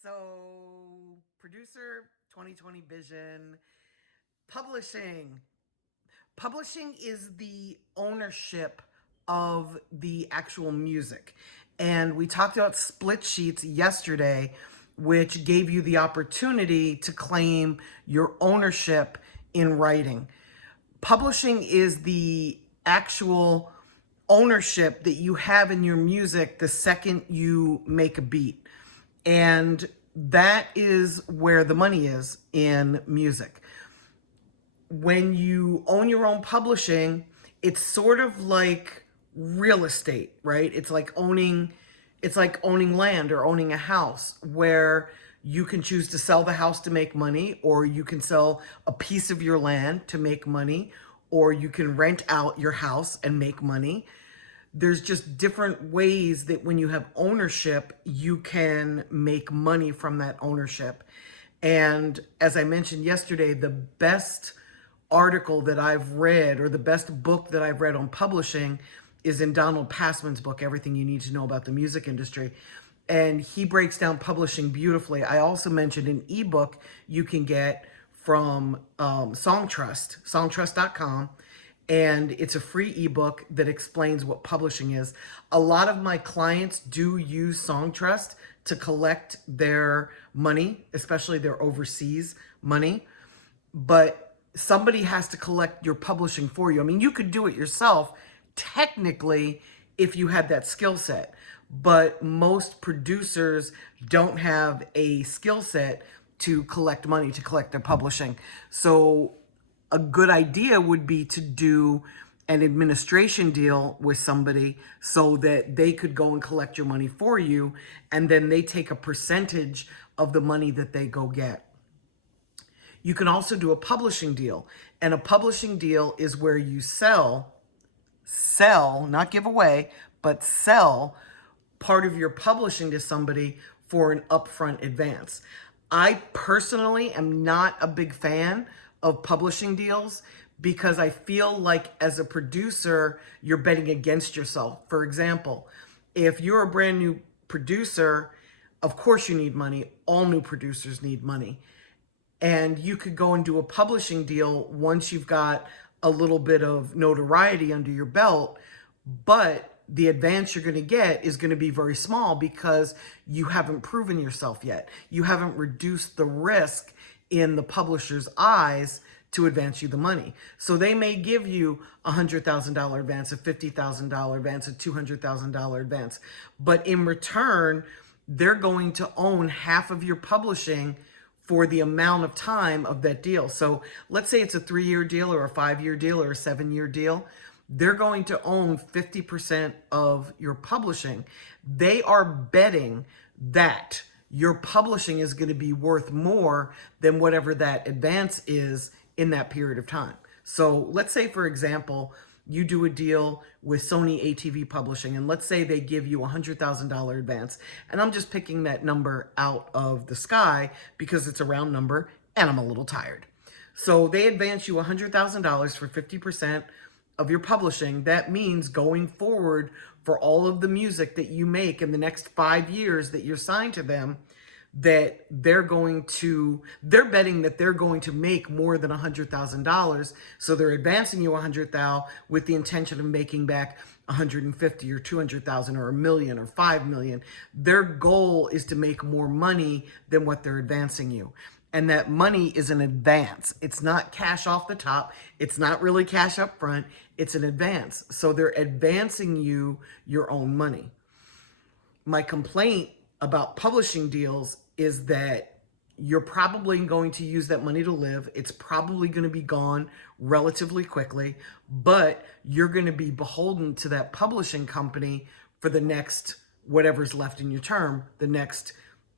So, producer 2020 vision, publishing. Publishing is the ownership of the actual music. And we talked about split sheets yesterday, which gave you the opportunity to claim your ownership in writing. Publishing is the actual ownership that you have in your music the second you make a beat. And that is where the money is in music. When you own your own publishing, it's sort of like real estate, right? It's like owning land or owning a house where you can choose to sell the house to make money, or you can sell a piece of your land to make money, or you can rent out your house and make money. There's just different ways that when you have ownership, you can make money from that ownership. And as I mentioned yesterday, the best article that I've read, or the best book that I've read on publishing, is in Donald Passman's book, Everything You Need to Know About the Music Industry. And he breaks down publishing beautifully. I also mentioned an ebook you can get from songtrust.com. And it's a free ebook that explains what publishing is. A lot of my clients do use Songtrust to collect their money, especially their overseas money. But somebody has to collect your publishing for you. I mean, you could do it yourself, technically, if you had that skill set. But most producers don't have a skill set to collect money, to collect their publishing. So a good idea would be to do an administration deal with somebody so that they could go and collect your money for you, and then they take a percentage of the money that they go get. You can also do a publishing deal, and a publishing deal is where you sell, not give away, but sell part of your publishing to somebody for an upfront advance. I personally am not a big fan of publishing deals because I feel like as a producer, you're betting against yourself. For example, if you're a brand new producer, of course you need money. All new producers need money. And you could go and do a publishing deal once you've got a little bit of notoriety under your belt, but the advance you're going to get is going to be very small because you haven't proven yourself yet. You haven't reduced the risk in the publisher's eyes to advance you the money. So they may give you a $100,000 advance, a $50,000 advance, a $200,000 advance. But in return, they're going to own half of your publishing for the amount of time of that deal. So let's say it's a 3-year deal or a 5-year deal or a 7-year deal. They're going to own 50% of your publishing. They are betting that your publishing is going to be worth more than whatever that advance is in that period of time. So let's say, for example, you do a deal with Sony ATV Publishing, and let's say they give you a $100,000 advance. And I'm just picking that number out of the sky because it's a round number and I'm a little tired. So they advance you $100,000 for 50% of your publishing. That means going forward for all of the music that you make in the next 5 years that you're signed to them, that they're betting that they're going to make more than $100,000. So they're advancing you $100,000 with the intention of making back 150 or 200,000 or $1 million or 5 million. Their goal is to make more money than what they're advancing you. And that money is an advance. It's not cash off the top. It's not really cash up front. It's an advance. So they're advancing you your own money. My complaint about publishing deals is that you're probably going to use that money to live. It's probably going to be gone relatively quickly, but you're going to be beholden to that publishing company for the next whatever's left in your term, the next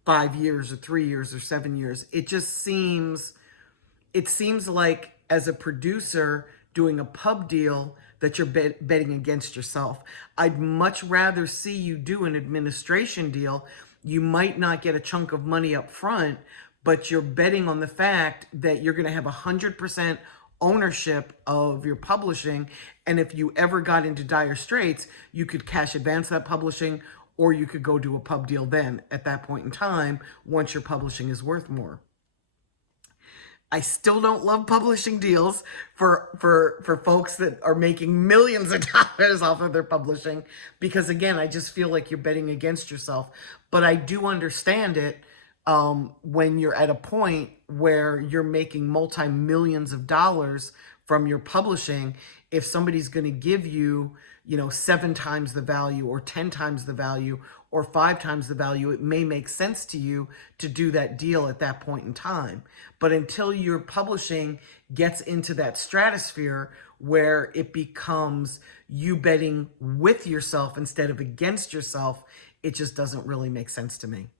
5 years or 3 years or 7 years. It seems like as a producer doing a pub deal that you're betting against yourself. I'd much rather see you do an administration deal. You might not get a chunk of money up front, but you're betting on the fact that you're going to have 100% ownership of your publishing. And if you ever got into dire straits, you could cash advance that publishing, or you could go do a pub deal then at that point in time once your publishing is worth more. I still don't love publishing deals for folks that are making millions of dollars off of their publishing, because again, I just feel like you're betting against yourself. But I do understand it when you're at a point where you're making multi-millions of dollars from your publishing. If somebody's going to give you, 7 times the value or 10 times the value or 5 times the value, it may make sense to you to do that deal at that point in time. But until your publishing gets into that stratosphere where it becomes you betting with yourself instead of against yourself, it just doesn't really make sense to me.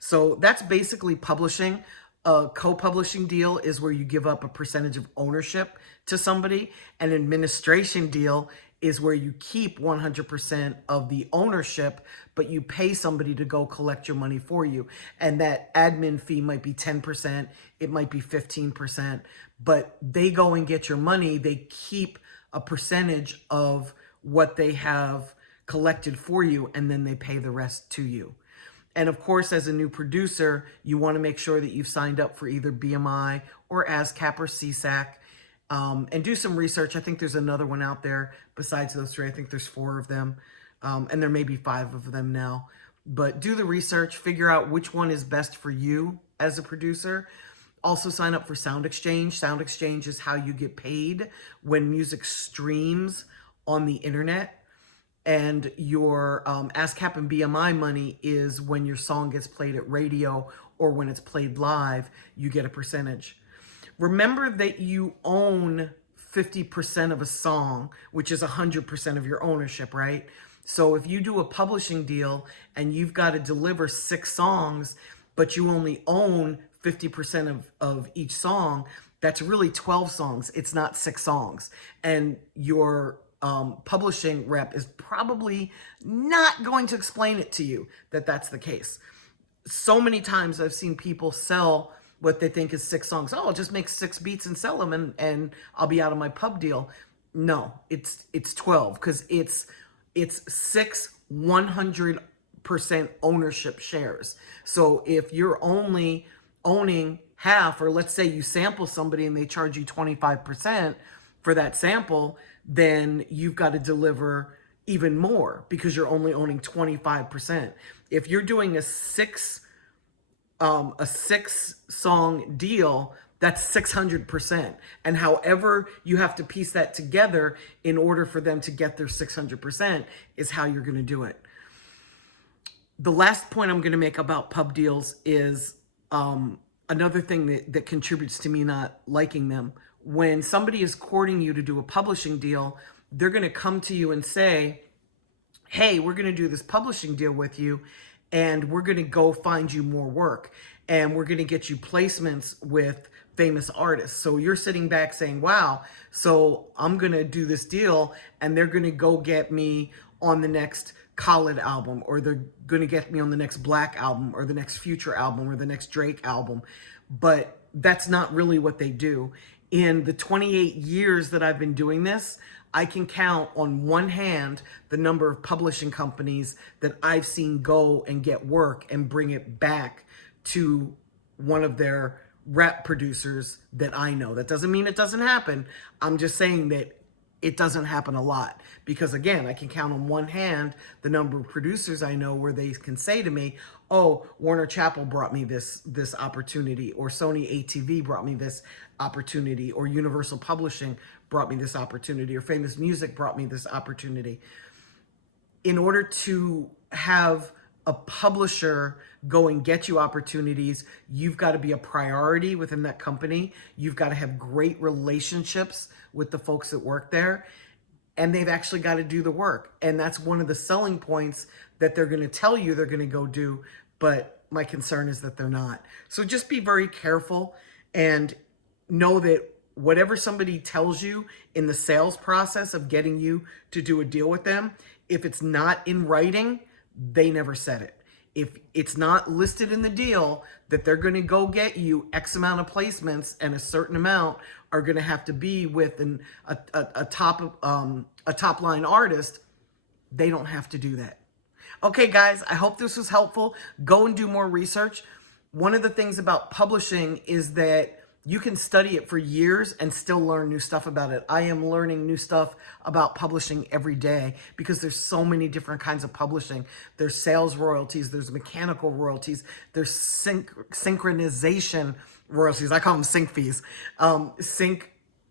So that's basically publishing. A co-publishing deal is where you give up a percentage of ownership to somebody. An administration deal is where you keep 100% of the ownership, but you pay somebody to go collect your money for you. And that admin fee might be 10%, it might be 15%, but they go and get your money. They keep a percentage of what they have collected for you, and then they pay the rest to you. And of course, as a new producer, you want to make sure that you've signed up for either BMI or ASCAP or CSAC, and do some research. I think there's another one out there besides those 3. I think there's 4 of them, and there may be 5 of them now. But do the research, figure out which one is best for you as a producer. Also sign up for Sound Exchange. Sound Exchange is how you get paid when music streams on the internet. And your ASCAP and BMI money is when your song gets played at radio or when it's played live, you get a percentage. Remember that you own 50% of a song, which is 100% of your ownership, right? So if you do a publishing deal and you've got to deliver 6 songs, but you only own 50% of each song, that's really 12 songs. It's not 6 songs. And your publishing rep is probably not going to explain it to you that that's the case. So many times I've seen people sell what they think is 6 songs. Oh, I'll just make 6 beats and sell them and I'll be out of my pub deal. No, it's 12, because it's 6 100% ownership shares. So if you're only owning half, or let's say you sample somebody and they charge you 25% for that sample, then you've got to deliver even more because you're only owning 25%. If you're doing a 6 song deal, that's 600%. And however you have to piece that together in order for them to get their 600% is how you're going to do it. The last point I'm going to make about pub deals is another thing that contributes to me not liking them. When somebody is courting you to do a publishing deal, they're going to come to you and say, hey, we're going to do this publishing deal with you, and we're going to go find you more work, and we're going to get you placements with famous artists. So you're sitting back saying, wow, so I'm going to do this deal, and they're going to go get me on the next Khaled album, or they're going to get me on the next Black album, or the next Future album, or the next Drake album. But that's not really what they do. In the 28 years that I've been doing this, I can count on one hand the number of publishing companies that I've seen go and get work and bring it back to one of their rep producers that I know. That doesn't mean it doesn't happen. I'm just saying that it doesn't happen a lot, because again, I can count on one hand the number of producers I know where they can say to me, oh, Warner Chappell brought me this opportunity, or Sony ATV brought me this opportunity, or Universal Publishing brought me this opportunity, or Famous Music brought me this opportunity. In order to have a publisher go and get you opportunities, you've got to be a priority within that company. You've got to have great relationships with the folks that work there, and they've actually got to do the work. And that's one of the selling points that they're going to tell you they're going to go do, but my concern is that they're not. So just be very careful and know that whatever somebody tells you in the sales process of getting you to do a deal with them, if it's not in writing, they never said it. If it's not listed in the deal that they're going to go get you X amount of placements and a certain amount are going to have to be with a top line artist, they don't have to do that. Okay, guys, I hope this was helpful. Go and do more research. One of the things about publishing is that you can study it for years and still learn new stuff about it. I am learning new stuff about publishing every day because there's so many different kinds of publishing. There's sales royalties, there's mechanical royalties, there's synchronization royalties. I call them sync fees.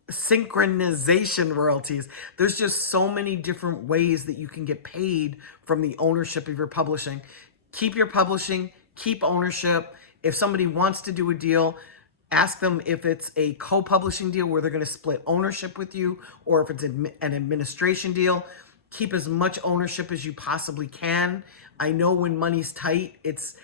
Synchronization royalties. There's just so many different ways that you can get paid from the ownership of your publishing. Keep your publishing, keep ownership. If somebody wants to do a deal, ask them if it's a co-publishing deal where they're going to split ownership with you, or if it's an administration deal. Keep as much ownership as you possibly can. I know when money's tight, it's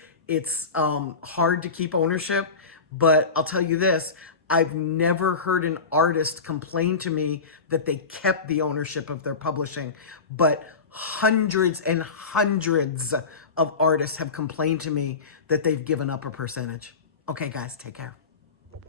hard to keep ownership, but I'll tell you this, I've never heard an artist complain to me that they kept the ownership of their publishing, but hundreds and hundreds of artists have complained to me that they've given up a percentage. Okay, guys, take care.